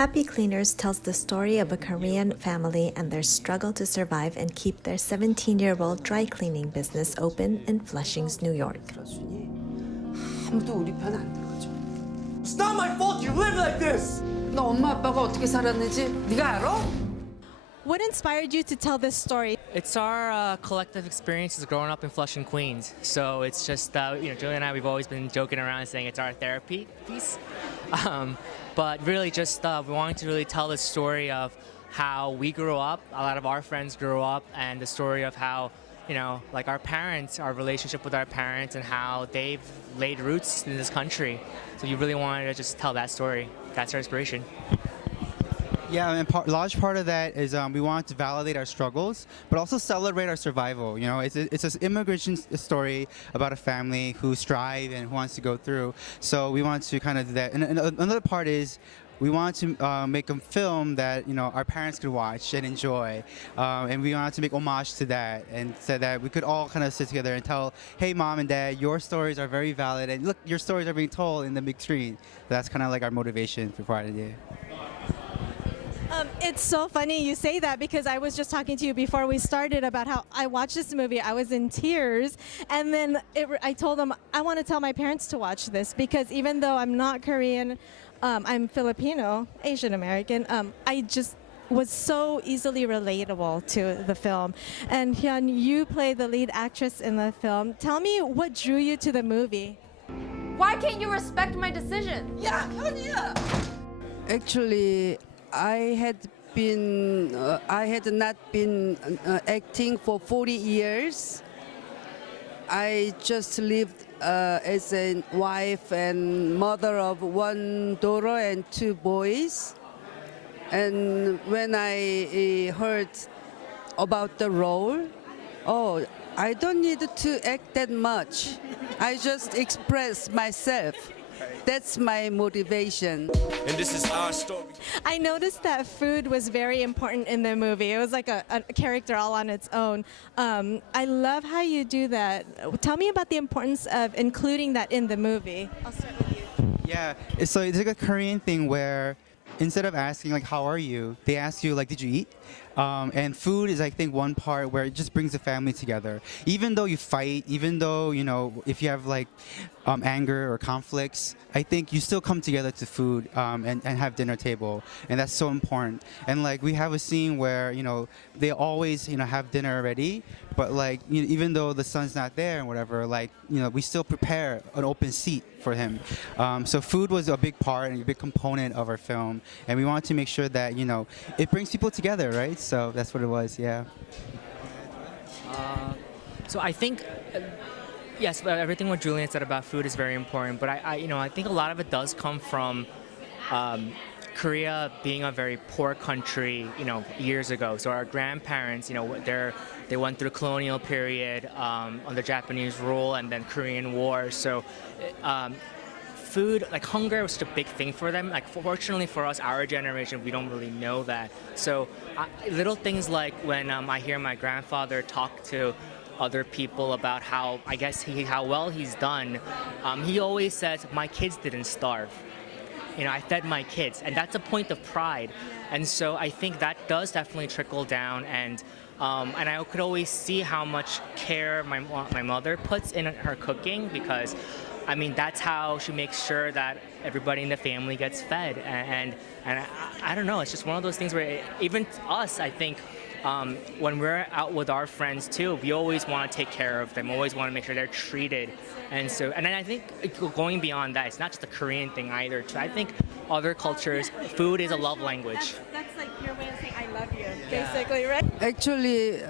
Happy Cleaners tells the story of a Korean family and their struggle to survive and keep their 17-year-old dry cleaning business open in Flushings, New York. 아무도 우리 편 안 들어줘. It's not my fault you live like this! 너 엄마 아빠가 어떻게 살았는지 네가 알아? What inspired you to tell this story? It's our collective experiences growing up in Flushing, Queens. So it's just, Julian and I, we've always been joking around saying it's our therapy piece. But really just we wanted to really tell the story of how we grew up, a lot of our friends grew up, and the story of how, like our parents, our relationship with our parents, and how they've laid roots in this country. So you really wanted to just tell that story. That's our inspiration. Yeah, and large part of that is we want to validate our struggles, but also celebrate our survival. It's an immigration story about a family who strive and who wants to go through. So we want to kind of do that. And another part is we want to make a film that our parents could watch and enjoy, and we wanted to make homage to that and said that we could all kind of sit together and tell, hey, mom and dad, your stories are very valid, and look, your stories are being told in the big screen. That's kind of like our motivation for Friday. It's so funny you say that because I was just talking to you before we started about how I watched this movie. I was in tears, and then I told them I want to tell my parents to watch this because even though I'm not Korean, I'm Filipino, Asian American, I just was so easily relatable to the film. And Hyun, you play the lead actress in the film. Tell me what drew you to the movie. Why can't you respect my decision? 야, 현이야. Actually, I had not been acting for 40 years. I just lived as a wife and mother of one daughter and two boys. And when I heard about the role, I don't need to act that much. I just express myself. That's my motivation. And this is our story. I noticed that food was very important in the movie. It was like a character all on its own. I love how you do that. Tell me about the importance of including that in the movie. I'll start with you. Yeah, it's like a Korean thing where instead of asking like how are you, they ask you like did you eat? And food is, I think, one part where it just brings the family together. Even though you fight, even though, if you have like anger or conflicts, I think you still come together to food and have dinner table. And that's so important. And like we have a scene where, they always, have dinner ready. But like, even though the son's not there and whatever, like, we still prepare an open seat for him. So food was a big part and a big component of our film. And we wanted to make sure that, it brings people together, right? So that's what it was, yeah. So I think, yes, everything what Julian said about food is very important. But I think a lot of it does come from Korea being a very poor country, years ago. So our grandparents, they went through the colonial period under Japanese rule and then Korean War. So food, like hunger was such a big thing for them. Like fortunately for us, our generation, we don't really know that. So little things like when I hear my grandfather talk to other people about how well he's done, he always says, my kids didn't starve. I fed my kids, and that's a point of pride. And so I think that does definitely trickle down, and I could always see how much care my mother puts in her cooking because, that's how she makes sure that everybody in the family gets fed. And I don't know, it's just one of those things where even us, I think, when we're out with our friends too, we always want to take care of them, always want to make sure they're treated. And then I think going beyond that, it's not just a Korean thing either. I think other cultures, food is a love language. That's like your way of saying I love you, basically, right? Actually,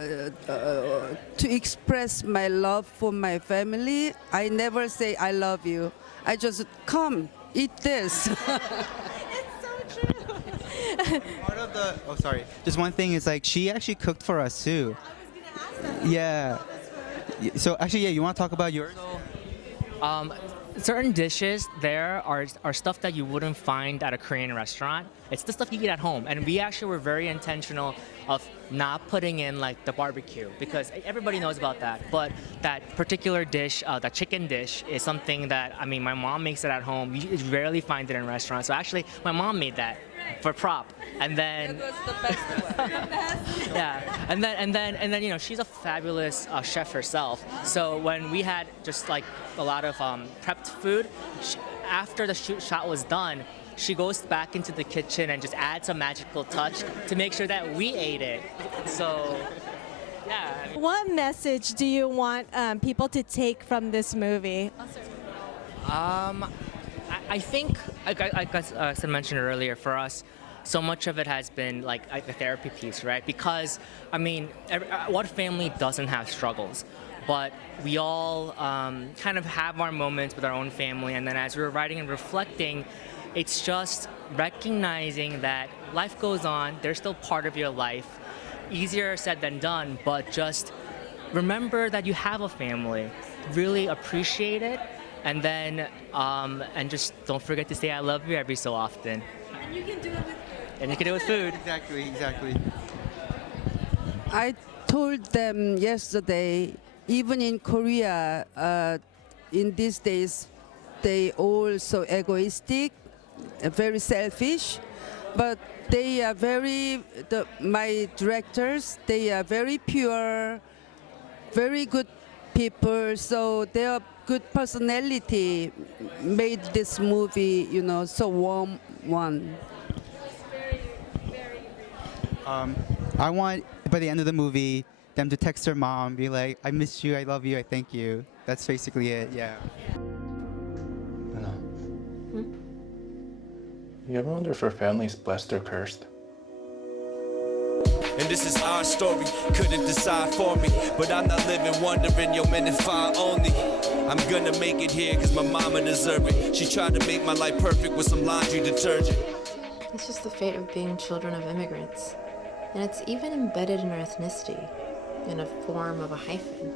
to express my love for my family, I never say I love you. I just come, eat this. It's so true. Part of the, just one thing is like she actually cooked for us too. I was going to ask that. Yeah. So actually, yeah, you want to talk about yours? Certain dishes there are stuff that you wouldn't find at a Korean restaurant. It's the stuff you eat at home. And we actually were very intentional of not putting in like the barbecue because everybody knows about that. But that particular dish, that chicken dish, is something that, my mom makes it at home. You rarely find it in restaurants. So actually, my mom made that. for prop, and then That was the best one. yeah, and then you know, she's a fabulous chef herself. So when we had just like a lot of prepped food, after the shot was done, she goes back into the kitchen and just adds a magical touch to make sure that we ate it. So yeah. What message do you want people to take from this movie? I think, like I mentioned earlier, for us, so much of it has been like a therapy piece, right? Because, I mean, what family doesn't have struggles? But we all kind of have our moments with our own family, and then as we were writing and reflecting, it's just recognizing that life goes on, they're still part of your life. Easier said than done, but just remember that you have a family. Really appreciate it, and then and just don't forget to say I love you every so often. And you can do it with food. And you can do it with food. Exactly. I told them yesterday, even in Korea, in these days, they all so egoistic, very selfish, but they are my directors, they are very pure, very good people, so their good personality made this movie, you know, so warm one. I want, by the end of the movie, them to text their mom, be like, I miss you, I love you, I thank you. That's basically it, yeah. You ever wonder if her family's blessed or cursed? And this is our story, couldn't decide for me. But I'm not living wondering, yo, men and fire only. I'm gonna make it here, cause my mama deserve it. She tried to make my life perfect with some laundry detergent. It's just the fate of being children of immigrants. And it's even embedded in our ethnicity, in a form of a hyphen.